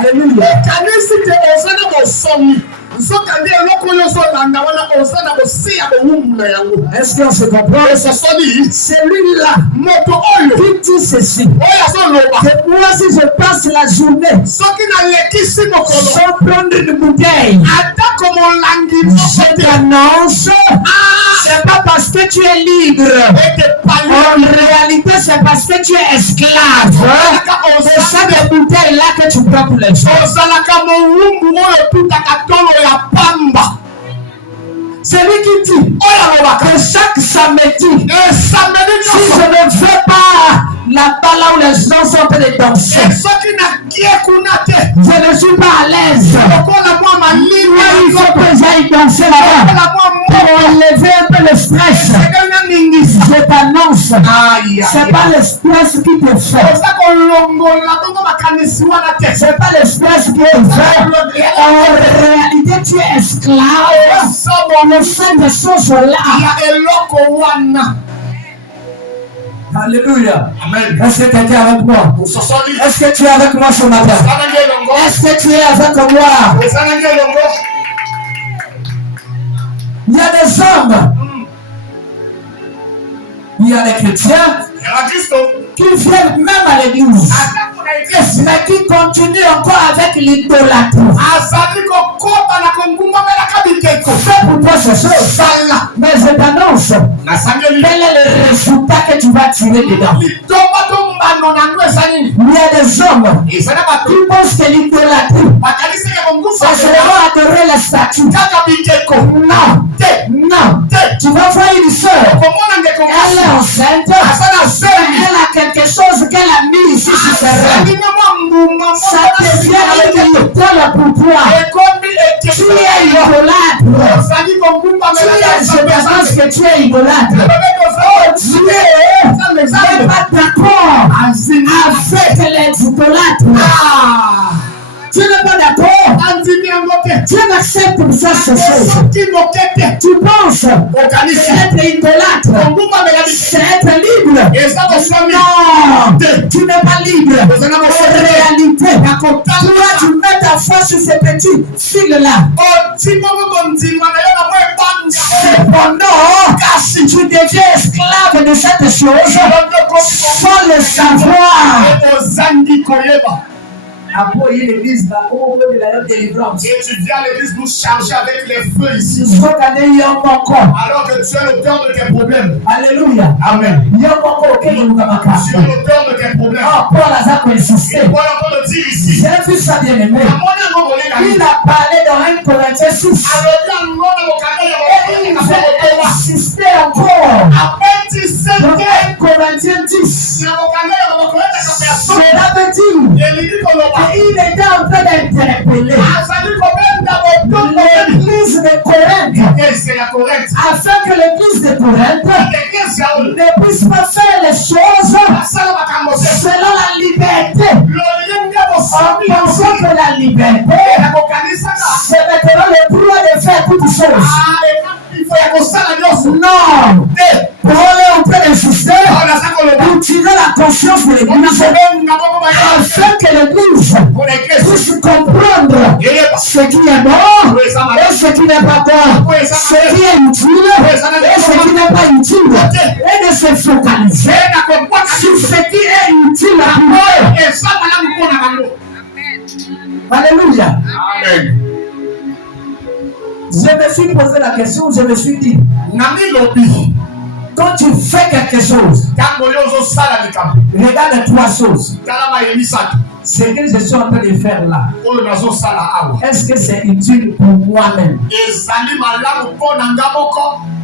Alléluia. Est-ce qu'on se comprend? Celui-là qui dit ceci, que moi si je passe la journée sans prendre une bouteille, je t'annonce, c'est pas parce que tu es libre. En réalité, c'est parce que tu es esclave. C'est ça des bouteilles là que tu prends pour les gens. C'est lui qui dit que chaque samedi, si je ne fais pas là-bas là où les gens sont en train de danser, je ne suis pas à l'aise. Il faut que j'aille danser là-bas pour enlever un peu le stress. Je t'annonce, c'est pas le stress qui te fait. C'est pas le stress qui te fait. En réalité, tu es esclave. On fait des choses là. Alléluia. Amen. Est-ce que tu es avec moi? Est-ce que tu es avec moi ce matin? Est-ce que tu es avec moi? Il y a des hommes, il y a des chrétiens qui viennent même à l'église, mais qui continuent encore avec l'idolâtrie. Fais pour toi ces choses, mais je t'annonce, quel est le résultat que tu vas tirer dedans? Il y a des hommes qui pensent que l'idolâtrie, c'est seulement adorer la statue. Non, non, tu vas voir une soeur, elle est enceinte, elle a quelque chose qu'elle a mis ici sur ses reins. Ça devient une idole pour toi. Tu es idolâtre. Je pense que tu es idolâtre. Oh Dieu n'est pas d'accord avec les idolâtres. Tu n'es pas d'accord? Dieu n'accepte pour ça ces choses. Tu penses que être idolâtre, c'est être libre. Non, tu n'es pas libre. En réalité, toi tu mets ta foi sur ces petits fils-là. Cependant, si tu deviens esclave de cette chose, sans le savoir, après l'église va au de la délivrance. Et tu viens à l'église nous charger avec les feux ici. Alors que tu es l'auteur de tes problèmes. Alléluia. Amen. Tu es l'auteur de tes problèmes. Paul a insisté. Et Paul a encore dire ici. J'ai vu ça bien aimé. Il a parlé dans 1 Corinthiens 6. Et il a insisté encore. Dans 1 Corinthiens 10. Cela veut dire il était en train d'interpeller l'église de Corinthe, afin que l'église de Corinthe ne puisse pas faire les choses selon la liberté. En pensant que la liberté, c'est maintenant le droit de faire toutes choses. Non, Paul est en train d'insister pour tirer la conscience de l'église afin que l'église puisse comprendre ce qui est bon et ce qui n'est pas bon, ce qui est utile et ce qui n'est pas utile, et de se focaliser sur ce qui est utile à nous. Alléluia. Amen. Je me suis posé la question, je me suis dit, quand tu fais quelque chose, regarde trois choses. Ce que je suis en train de faire là, est-ce que c'est utile pour moi-même?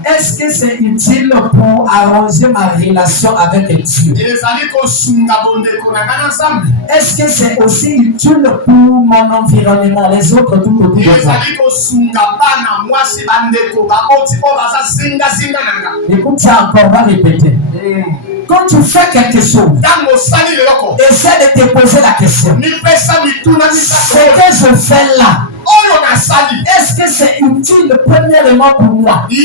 Est-ce que c'est utile pour arranger ma relation avec Dieu? Est-ce que c'est aussi utile pour mon environnement, les autres tout autour de moi? Écoute, ça encore, va répéter. Quand tu fais quelque chose, essaie de te poser la question. Ce que je fais là, est-ce que c'est utile premièrement pour moi? Est-ce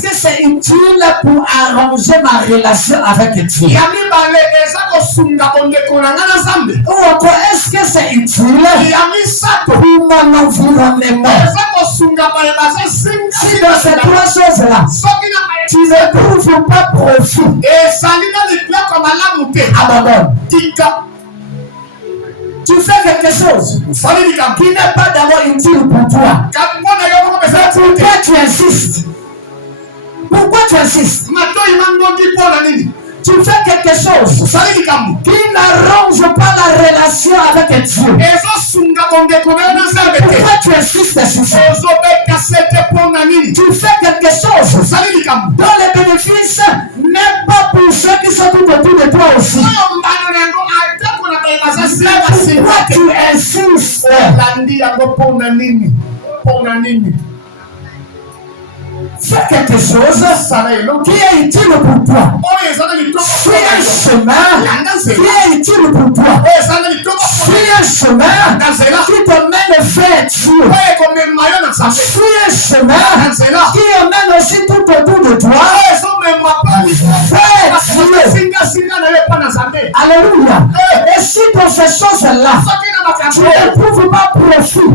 que c'est utile pour arranger ma relation avec Dieu? est utile pour mon environnement. Si dans ces trois choses-là, tu ne trouves pas profit, abandonne. Tu fais quelque chose qui n'est pas d'abord utile pour toi. Pourquoi tu insistes? Pourquoi tu insistes? Tu fais quelque chose qui n'arrange pas la relation avec Dieu. Pourquoi tu insistes sur ça? Tu fais quelque chose dont le bénéfice n'est pas pour ceux qui sont tout autour de toi aussi. Pourquoi tu insistes? Fais quelque chose qui est utile pour toi. Suis un chemin qui est utile pour toi. Suis un chemin qui te mène vers Dieu. Suis un chemin qui emmène aussi tout autour de toi vers Dieu. Alléluia. Et si dans ces choses-là, tu ne trouves pas profit,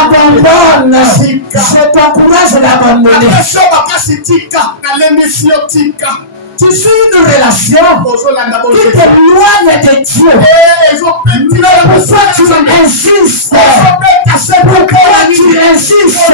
abandonne. Je t'encourage d'abandonner. Tu suis une relation qui t'éloigne de Dieu. Mais pourquoi tu insistes? Pourquoi tu insistes?